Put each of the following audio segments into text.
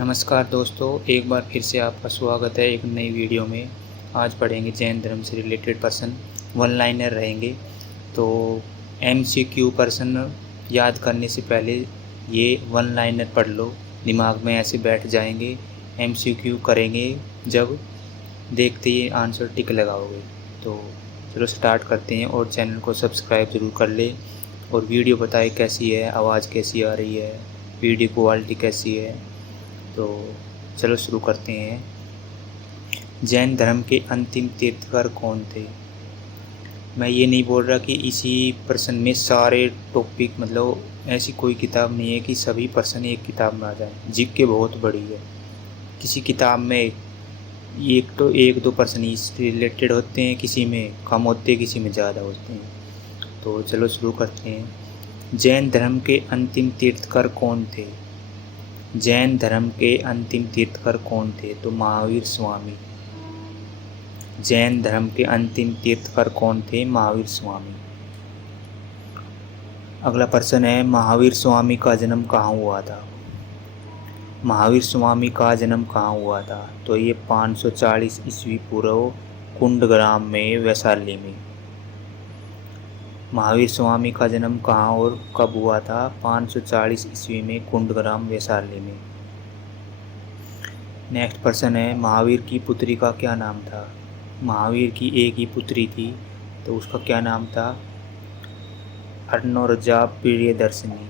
नमस्कार दोस्तों, एक बार फिर से आपका स्वागत है एक नई वीडियो में। आज पढ़ेंगे जैन धर्म से रिलेटेड प्रश्न, वन लाइनर रहेंगे। तो एमसीक्यू प्रश्न याद करने से पहले ये वन लाइनर पढ़ लो, दिमाग में ऐसे बैठ जाएंगे। एमसीक्यू करेंगे जब देखते ही आंसर टिक लगाओगे। तो चलो स्टार्ट करते हैं, और चैनल को सब्सक्राइब ज़रूर कर ले। और वीडियो बताए कैसी है, आवाज़ कैसी आ रही है, वीडियो क्वालिटी कैसी है। तो चलो शुरू करते हैं। जैन धर्म के अंतिम तीर्थंकर कौन थे? मैं ये नहीं बोल रहा कि इसी प्रश्न में सारे टॉपिक, मतलब ऐसी कोई किताब नहीं है कि सभी प्रश्न एक किताब में आ जाए। जीके बहुत बड़ी है, किसी किताब में एक दो प्रश्न इससे रिलेटेड होते हैं, किसी में कम होते हैं, किसी में ज़्यादा होते हैं। तो चलो शुरू करते हैं। जैन धर्म के अंतिम तीर्थंकर कौन थे? जैन धर्म के अंतिम तीर्थंकर कौन थे? तो महावीर स्वामी। जैन धर्म के अंतिम तीर्थंकर कौन थे? महावीर स्वामी। अगला प्रश्न है, महावीर स्वामी का जन्म कहाँ हुआ था? महावीर स्वामी का जन्म कहाँ हुआ था? तो ये 540 ईस्वी पूर्व कुंडग्राम में, वैशाली में। महावीर स्वामी का जन्म कहाँ और कब हुआ था? 540 ईस्वी में, कुंडग्राम, वैशाली में। नेक्स्ट प्रश्न है, महावीर की पुत्री का क्या नाम था? महावीर की एक ही पुत्री थी, तो उसका क्या नाम था? अर्नोरजा प्रियदर्शिनी।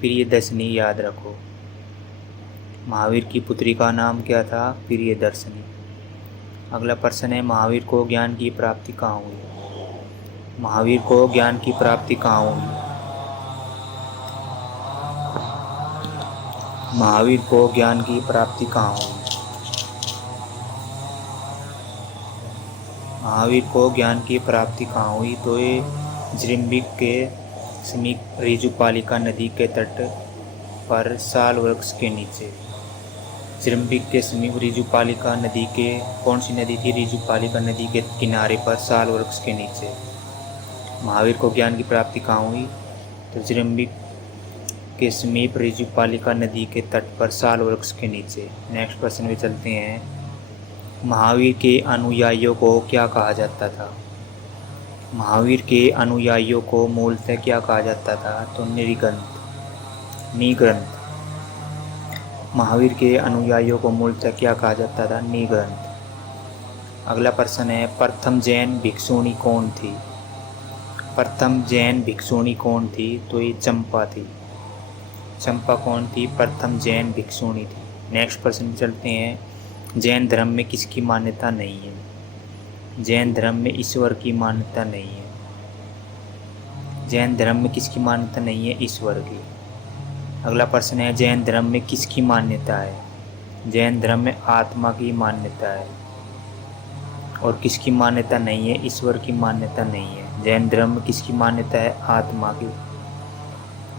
प्रियदर्शिनी याद रखो। महावीर की पुत्री का नाम क्या था? प्रियदर्शिनी। अगला प्रश्न है, महावीर को ज्ञान की प्राप्ति कहाँ हुई? महावीर को ज्ञान की प्राप्ति कहाँ हुई? महावीर को ज्ञान की प्राप्ति कहाँ हुई? महावीर को ज्ञान की प्राप्ति कहाँ हुई? तो ये जृंभिक के समीप ऋजुपालिका नदी के तट पर साल वृक्ष के नीचे। जृंभिक के समीप ऋजुपालिका नदी के, कौन सी नदी थी? ऋजुपालिका नदी के किनारे पर साल वृक्ष के नीचे महावीर को ज्ञान की प्राप्ति कहाँ हुई? तो जृंभिक के समीप ऋजुपालिका नदी के तट पर साल वृक्ष के नीचे। नेक्स्ट प्रश्न में चलते हैं। महावीर के अनुयायियों को क्या कहा जाता था? महावीर के अनुयायियों को मूलतः क्या कहा जाता था? तो निग्रंथ। महावीर के अनुयायियों को मूलतः क्या कहा जाता था? निग्रंथ। अगला प्रश्न है, प्रथम जैन भिक्षुणी कौन थी? प्रथम जैन भिक्षुणी कौन थी? तो ये चंपा थी। चंपा कौन थी? प्रथम जैन भिक्षुणी थी। नेक्स्ट प्रश्न में चलते हैं। जैन धर्म में किसकी मान्यता नहीं है? जैन धर्म में ईश्वर की मान्यता नहीं है। जैन धर्म में किसकी मान्यता नहीं है? ईश्वर की। अगला प्रश्न है, जैन धर्म में किसकी मान्यता है? जैन धर्म में आत्मा की मान्यता है। और किसकी मान्यता नहीं है? ईश्वर की मान्यता नहीं है। जैन धर्म में किसकी मान्यता है? आत्मा की।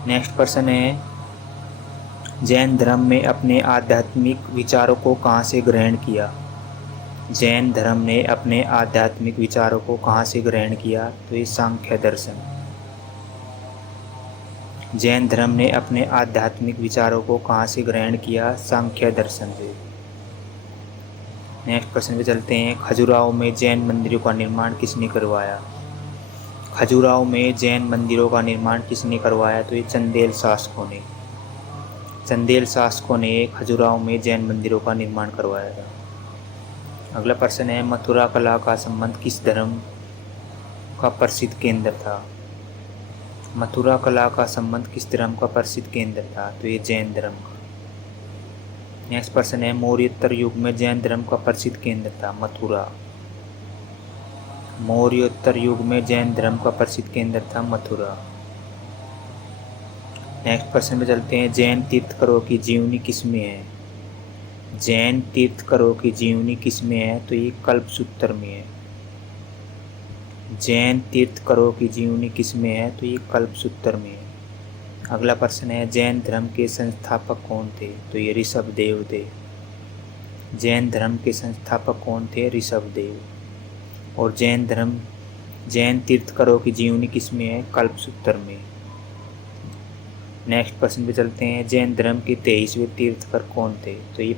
नेक्स्ट प्रश्न है, जैन धर्म में अपने आध्यात्मिक विचारों को कहाँ से ग्रहण किया? जैन धर्म ने अपने आध्यात्मिक विचारों को कहाँ से ग्रहण किया? तो ये सांख्य दर्शन। जैन धर्म ने अपने आध्यात्मिक विचारों को कहाँ से ग्रहण किया? सांख्य दर्शन से। नेक्स्ट प्रश्न पे चलते हैं। खजुराहो में जैन मंदिरों का निर्माण किसने करवाया? खजुराहो में जैन मंदिरों का निर्माण किसने करवाया? तो ये चंदेल शासकों ने। चंदेल शासकों ने खजुराहो में जैन मंदिरों का निर्माण करवाया था। अगला प्रश्न है, मथुरा कला का संबंध किस धर्म का प्रसिद्ध केंद्र था? मथुरा कला का संबंध किस धर्म का प्रसिद्ध केंद्र था? तो ये जैन धर्म का। नेक्स्ट प्रश्न है, मौर्योत्तर युग में जैन धर्म का प्रसिद्ध केंद्र था मथुरा। मौर्योत्तर युग में जैन धर्म का प्रसिद्ध केंद्र था मथुरा। नेक्स्ट प्रश्न में चलते हैं। जैन तीर्थंकरों की जीवनी किसमें है? जैन तीर्थंकरों की जीवनी किसमें है? तो ये कल्पसूत्र में है। जैन तीर्थंकरों की जीवनी किसमें है? तो ये कल्पसूत्र में है। अगला प्रश्न है, जैन धर्म के संस्थापक कौन थे? तो ये ऋषभदेव थे। जैन धर्म के संस्थापक कौन थे? ऋषभदेव। और जैन तीर्थंकरों की जीवनी किसमें है? कल्पसूत्र में। नेक्स्ट प्रश्न पे चलते हैं। जैन धर्म के 23वें तीर्थकर कौन थे? तो ये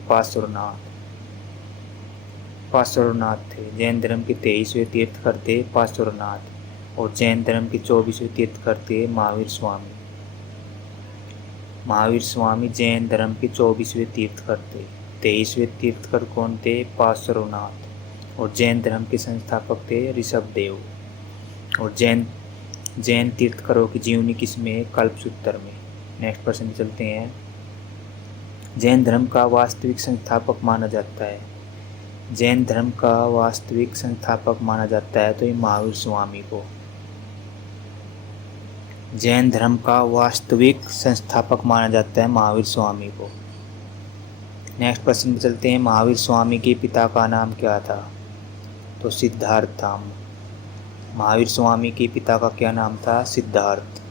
पार्श्वनाथ थे। जैन धर्म के 23वें तीर्थकर थे पार्श्वनाथ। और जैन धर्म के 24वें तीर्थकर थे महावीर स्वामी जैन धर्म के 24वें तीर्थकर थे। 23वें तीर्थकर कौन थे? पार्श्वनाथ। और जैन धर्म के संस्थापक थे ऋषभदेव। और जैन तीर्थकरों की जीवनी किसमें है? कल्पसूत्र में। नेक्स्ट प्रश्न चलते हैं। जैन धर्म का वास्तविक संस्थापक माना जाता है। जैन धर्म का वास्तविक संस्थापक माना जाता है तो ये महावीर स्वामी को। जैन धर्म का वास्तविक संस्थापक माना जाता है महावीर स्वामी को। नेक्स्ट प्रश्न पे चलते हैं। महावीर स्वामी के पिता का नाम क्या था? तो सिद्धार्थ था। महावीर स्वामी के पिता का क्या नाम था? सिद्धार्थ।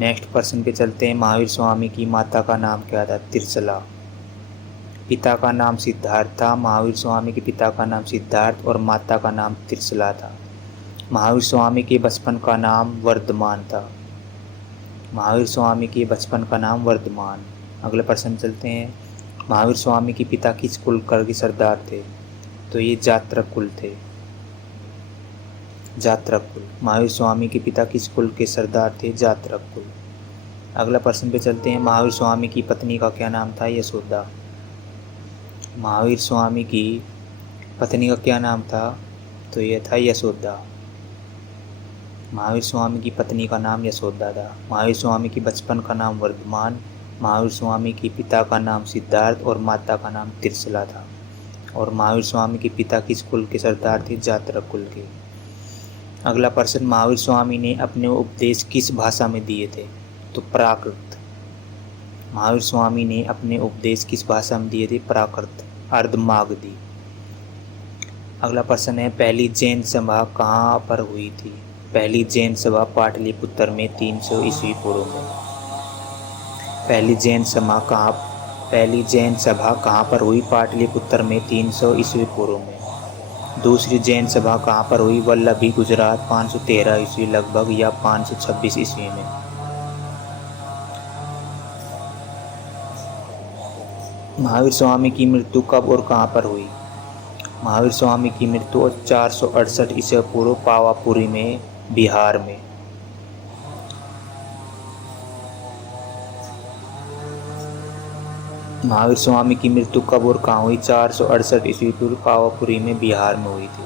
नेक्स्ट प्रश्न पे चलते हैं। महावीर स्वामी की माता का नाम क्या था? त्रिशला। पिता का नाम सिद्धार्थ था। महावीर स्वामी के पिता का नाम सिद्धार्थ और माता का नाम त्रिशला था। महावीर स्वामी के बचपन का नाम वर्धमान था। महावीर स्वामी के बचपन का नाम वर्धमान। अगले प्रश्न चलते हैं। महावीर स्वामी के पिता किस कुल के सरदार थे? तो ये जात्रक कुल थे। जात्रक कुल। महावीर स्वामी के पिता किस कुल के सरदार थे? जात्रक कुल। अगला प्रश्न पे चलते हैं। महावीर स्वामी की पत्नी का क्या नाम था? यशोदा। महावीर स्वामी की पत्नी का क्या नाम था? तो यह था यशोदा। महावीर स्वामी की पत्नी का नाम यशोदा था। महावीर स्वामी की बचपन का नाम वर्धमान। महावीर स्वामी के पिता का नाम सिद्धार्थ और माता का नाम त्रिशला था। और महावीर स्वामी के पिता किस कुल के सरदार थे? जात्रक कुल के। अगला प्रश्न। महावीर स्वामी ने अपने उपदेश किस भाषा में दिए थे? तो प्राकृत। महावीर स्वामी ने अपने उपदेश किस भाषा में दिए थे? प्राकृत, अर्धमागधी। अगला प्रश्न है। पहली जैन सभा कहाँ पर हुई थी? पहली जैन सभा पाटलिपुत्र में 300 ईस्वी पूर्व में। पहली जैन सभा कहाँ पर हुई? पाटलिपुत्र में 300 ईस्वी पूर्व में। दूसरी जैन सभा कहाँ पर हुई? वल्लभी, गुजरात 513 ईस्वी लगभग या 526 ईस्वी में। महावीर स्वामी की मृत्यु कब और कहाँ पर हुई? महावीर स्वामी की मृत्यु 468 ईस्वी पूर्व पावापुरी में, बिहार में। महावीर स्वामी की मृत्यु कब और कहाँ हुई? 468 ईस्वी पूर्व पावापुरी में, बिहार में हुई थी।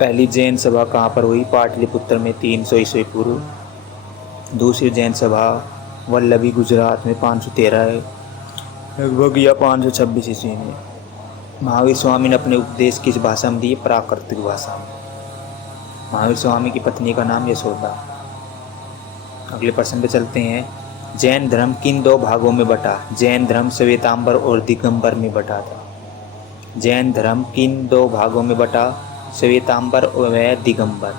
पहली जैन सभा कहाँ पर हुई? पाटलिपुत्र में 300 ईस्वी पूर्व। दूसरी जैन सभा वल्लभी, गुजरात में 513 लगभग या 526 ईस्वी में। महावीर स्वामी ने अपने उपदेश किस भाषा में दिए? प्राकृतिक भाषा में। महावीर स्वामी की पत्नी का नाम यशोदा। अगले प्रश्न पे चलते हैं। जैन धर्म किन दो भागों में बटा? जैन धर्म श्वेतांबर और दिगंबर में बटा था। जैन धर्म किन दो भागों में बटा? श्वेतांबर व दिगंबर।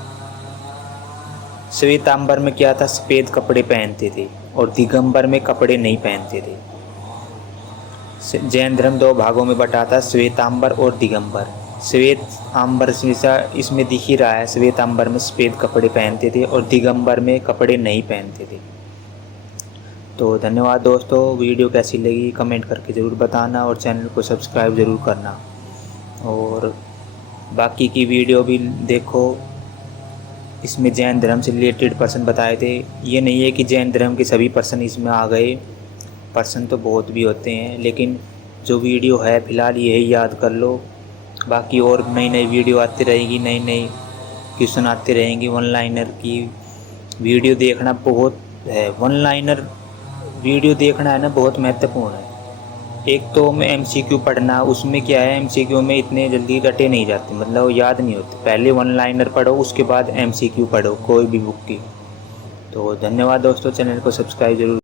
श्वेतांबर में क्या था? सफ़ेद कपड़े पहनते थे और दिगंबर में कपड़े नहीं पहनते थे। जैन धर्म दो भागों में बटा था, श्वेतांबर और दिगंबर। श्वेतांबर इसमें दिख ही रहा है, श्वेतांबर में सफ़ेद कपड़े पहनते थे और दिगंबर में कपड़े नहीं पहनते थे। तो धन्यवाद दोस्तों, वीडियो कैसी लगी कमेंट करके ज़रूर बताना और चैनल को सब्सक्राइब ज़रूर करना। और बाकी की वीडियो भी देखो, इसमें जैन धर्म से रिलेटेड पर्सन बताए थे। ये नहीं है कि जैन धर्म के सभी पर्सन इसमें आ गए, पर्सन तो बहुत भी होते हैं, लेकिन जो वीडियो है फ़िलहाल यही याद कर लो। बाकी और नई नई वीडियो आती रहेगी, नई नई क्वेश्चन आते रहेंगे। वन लाइनर की वीडियो देखना बहुत है, वन लाइनर वीडियो देखना है ना, बहुत महत्वपूर्ण है। एक तो में MCQ पढ़ना, उसमें क्या है MCQ में इतने जल्दी रटे नहीं जाते, मतलब याद नहीं होते। पहले वन लाइनर पढ़ो, उसके बाद MCQ पढ़ो कोई भी बुक की। तो धन्यवाद दोस्तों, चैनल को सब्सक्राइब जरूर